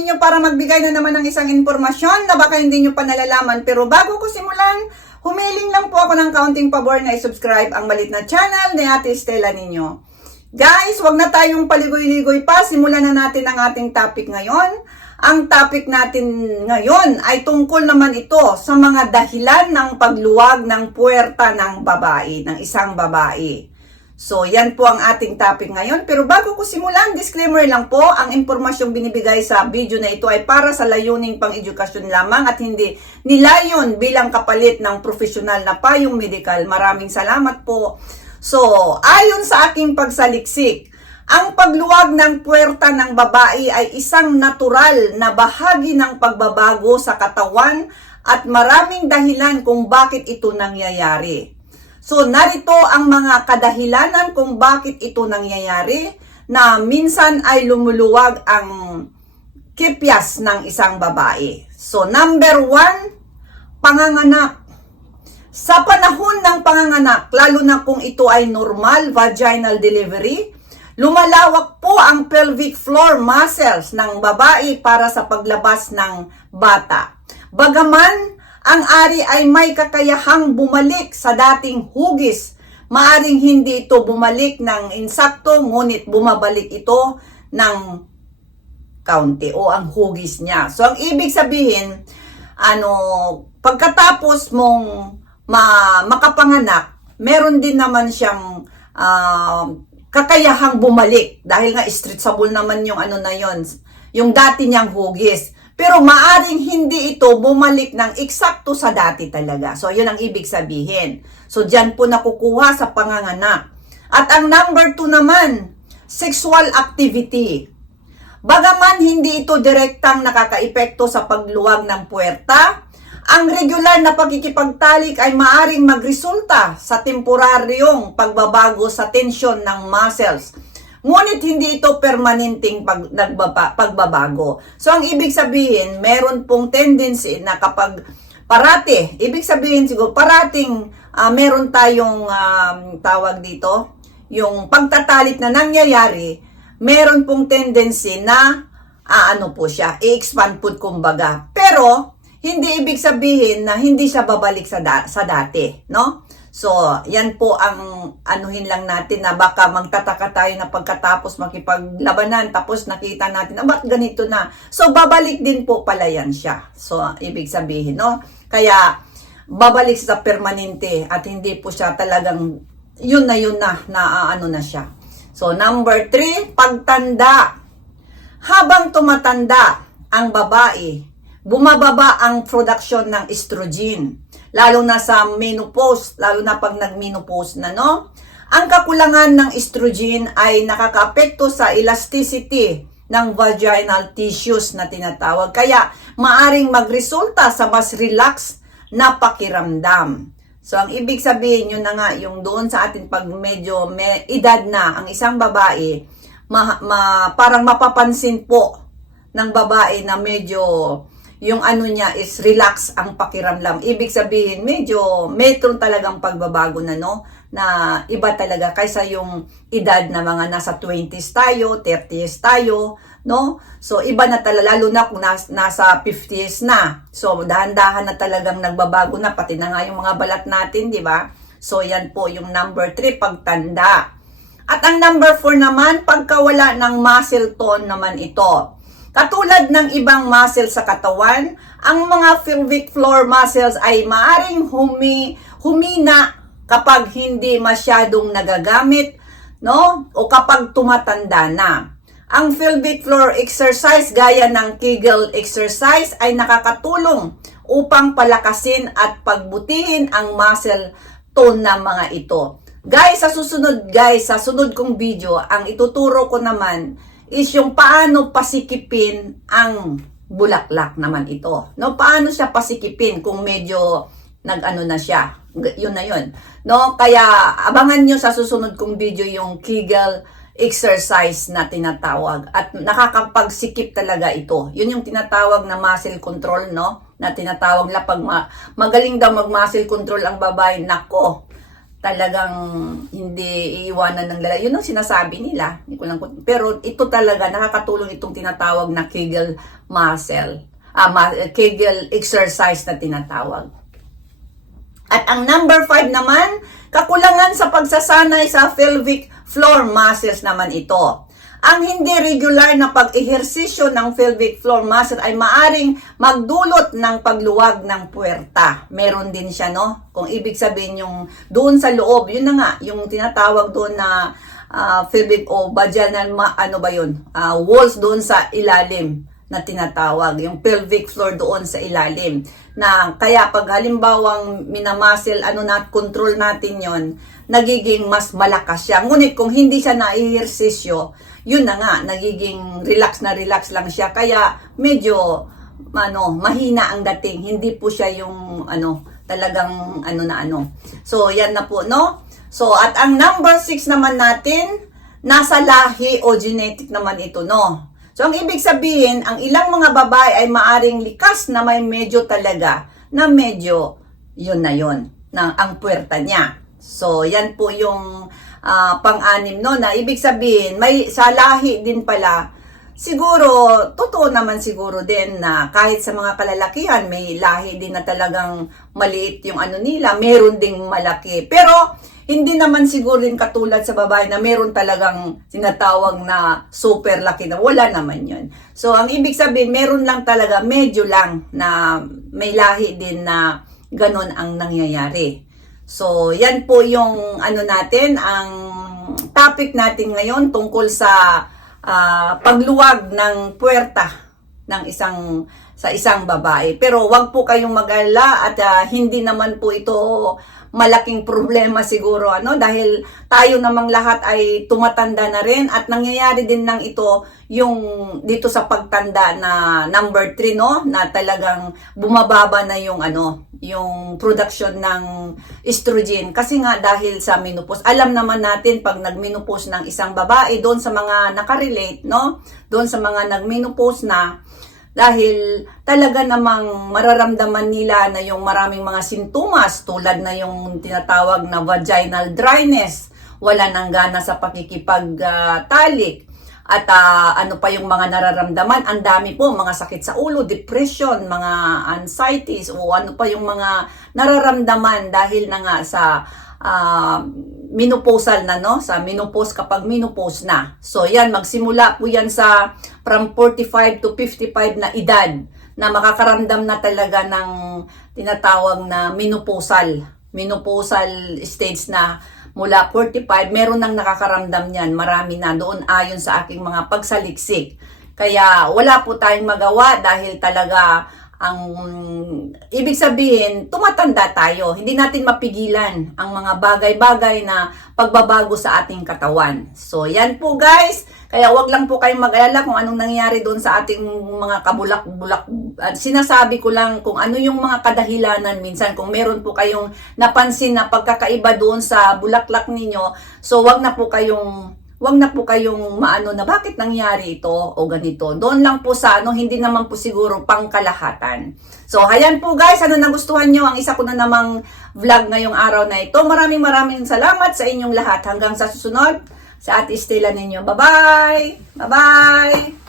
ninyo para magbigay na naman ng isang impormasyon na baka hindi nyo pa nalalaman. Pero bago ko simulan, humiling lang po ako ng kaunting pabor na i-subscribe ang malit na channel ni Ate Stella ninyo. Guys, wag na tayong paligoy-ligoy pa. Simulan na natin ang ating topic ngayon. Ang topic natin ngayon ay tungkol naman ito sa mga dahilan ng pagluwag ng puwerta ng babae, ng isang babae. So, yan po ang ating topic ngayon. Pero bago ko simulan, disclaimer lang po, ang impormasyong binibigay sa video na ito ay para sa layuning pang-edukasyon lamang at hindi nilayon bilang kapalit ng profesional na payong medikal. Maraming salamat po. So, ayon sa aking pagsaliksik, ang pagluwag ng puwerta ng babae ay isang natural na bahagi ng pagbabago sa katawan at maraming dahilan kung bakit ito nangyayari. So, narito ang mga kadahilanan kung bakit ito nangyayari na minsan ay lumuluwag ang kipyas ng isang babae. So, number one, panganganak. Sa panahon ng panganganak, lalo na kung ito ay normal vaginal delivery, lumalawak po ang pelvic floor muscles ng babae para sa paglabas ng bata. Bagaman, ang ari ay may kakayahang bumalik sa dating hugis. Maaring hindi ito bumalik ng insakto, ngunit bumabalik ito ng kaunti o ang hugis niya. So, ang ibig sabihin, ano, pagkatapos mong ma makapanganak, meron din naman siyang ah, kakayahang bumalik dahil nga stretchable naman yung ano na yon, yung dati niyang hugis. Pero maaring hindi ito bumalik ng eksakto sa dati talaga. So, yun ang ibig sabihin. So, dyan po nakukuha sa panganganak. At ang number two naman, sexual activity. Bagaman hindi ito direktang nakakaepekto sa pagluwag ng puwerta, ang regular na pagkikipagtalik ay maaring magresulta sa temporaryong pagbabago sa tensyon ng muscles. Ngunit hindi ito permanenteng pag, nagbaba, pagbabago. So ang ibig sabihin, meron pong tendency na kapag parati, ibig sabihin siguro parating ah, meron tayong um, tawag dito, yung pagtatalit na nangyayari, meron pong tendency na ah, ano po siya, i-expand po kumbaga. Pero hindi ibig sabihin na hindi siya babalik sa, da- sa dati, no? So, yan po ang anuhin lang natin na baka magtataka tayo na pagkatapos makipaglabanan tapos nakita natin na ba't ganito na. So, babalik din po pala yan siya. So, ibig sabihin, no? Kaya, babalik sa permanente at hindi po siya talagang yun na yun na, na ano na siya. So, number three, pagtanda. Habang tumatanda ang babae, bumababa ang production ng estrogen. Lalo na sa menopause, lalo na pag nag-menopause na, no? Ang kakulangan ng estrogen ay nakakaapekto sa elasticity ng vaginal tissues na tinatawag. Kaya, maaring magresulta sa mas relax na pakiramdam. So, ang ibig sabihin, yun na nga, yung doon sa atin pag medyo may edad na ang isang babae, ma, ma- parang mapapansin po ng babae na medyo yung ano niya is relax ang pakiramdam. Ibig sabihin, medyo metron talagang pagbabago na, no? Na iba talaga kaysa yung edad na mga nasa 20s tayo, 30s tayo, no? So, iba na talaga, lalo na kung nas, nasa 50s na. So, dahan-dahan na talagang nagbabago na, pati na nga yung mga balat natin, di ba? So, yan po yung number 3, pagtanda. At ang number 4 naman, pagkawala ng muscle tone naman ito. Katulad ng ibang muscle sa katawan, ang mga pelvic floor muscles ay maaring humi, humina kapag hindi masyadong nagagamit, no? O kapag tumatanda na. Ang pelvic floor exercise gaya ng Kegel exercise ay nakakatulong upang palakasin at pagbutihin ang muscle tone ng mga ito. Guys, sa susunod guys, sa sunod kong video, ang ituturo ko naman is yung paano pasikipin ang bulaklak naman ito. No, paano siya pasikipin kung medyo nag-ano na siya. Yun na yun. No, kaya abangan nyo sa susunod kong video yung Kegel exercise na tinatawag at nakakapagsikip talaga ito. Yun yung tinatawag na muscle control, no? Na tinatawag na pag ma- magaling daw mag-muscle control ang babae, nako, talagang hindi iiwanan ng lalaki. Yun ang sinasabi nila. Hindi ko lang, pero ito talaga, nakakatulong itong tinatawag na Kegel muscle. Ah, ma- Kegel exercise na tinatawag. At ang number 5 naman, kakulangan sa pagsasanay sa pelvic floor muscles naman ito. Ang hindi regular na pag-ehersisyo ng pelvic floor muscle ay maaring magdulot ng pagluwag ng puwerta. Meron din siya, no? Kung ibig sabihin yung doon sa loob, yun na nga, yung tinatawag doon na ah, pelvic o vaginal, ma- ano ba yun? Ah, walls doon sa ilalim na tinatawag, yung pelvic floor doon sa ilalim. Na kaya pag halimbawang minamuscle, ano na, control natin yon nagiging mas malakas siya. Ngunit kung hindi siya na-ehersisyo, yun na nga, nagiging relax na relax lang siya. Kaya medyo, ano, mahina ang dating. Hindi po siya yung, ano, talagang, ano na ano. So, yan na po, no? So, at ang number 6 naman natin, nasa lahi o genetic naman ito, no? So, ang ibig sabihin, ang ilang mga babae ay maaring likas na may medyo talaga na medyo yun na yun, na ang puwerta niya. So, yan po yung ah, pang-anim, no? Na ibig sabihin, may sa lahi din pala, siguro, totoo naman siguro din na kahit sa mga kalalakihan, may lahi din na talagang maliit yung ano nila, meron ding malaki. Pero, hindi naman siguro din katulad sa babae na meron talagang sinatawag na super laki na wala naman yun. So, ang ibig sabihin, meron lang talaga, medyo lang na may lahi din na ganun ang nangyayari. So, yan po yung ano natin, ang topic natin ngayon tungkol sa ah, pagluwag ng puwerta ng isang sa isang babae. Pero wag po kayong mag-alala at ah, hindi naman po ito malaking problema siguro ano? Dahil tayo namang lahat ay tumatanda na rin at nangyayari din ng ito yung dito sa pagtanda na number 3 no? Na talagang bumababa na yung ano yung production ng estrogen. Kasi nga dahil sa menopause alam naman natin pag nagmenopause ng isang babae doon sa mga nakarelate no? Doon sa mga nagmenopause na dahil talaga namang mararamdaman nila na yung maraming mga sintomas tulad na yung tinatawag na vaginal dryness, wala nang gana sa pakikipagtalik, at ah, ano pa yung mga nararamdaman, ang dami po, mga sakit sa ulo, depression, mga anxieties, o ano pa yung mga nararamdaman dahil na nga sa ah, menopausal na, no? Sa menopause kapag menopause na. So, yan, magsimula po yan sa from 45 to 55 na edad na makakaramdam na talaga ng tinatawag na menopausal. Menopausal stage na mula 45, meron nang nakakaramdam niyan. Marami na doon ayon sa aking mga pagsaliksik. Kaya wala po tayong magawa dahil talaga ang ibig sabihin, tumatanda tayo. Hindi natin mapigilan ang mga bagay-bagay na pagbabago sa ating katawan. So, yan po guys. Kaya wag lang po kayong mag-alala kung anong nangyari doon sa ating mga kabulak-bulak. At sinasabi ko lang kung ano yung mga kadahilanan minsan. Kung meron po kayong napansin na pagkakaiba doon sa bulaklak ninyo, so wag na po kayong wag na po kayong maano na bakit nangyari ito o ganito. Doon lang po sa ano, hindi naman po siguro pangkalahatan. So, ayan po guys, ano nagustuhan nyo ang isa ko na namang vlog ngayong araw na ito. Maraming maraming salamat sa inyong lahat. Hanggang sa susunod, sa Ate Estela ninyo. Bye-bye! Bye-bye!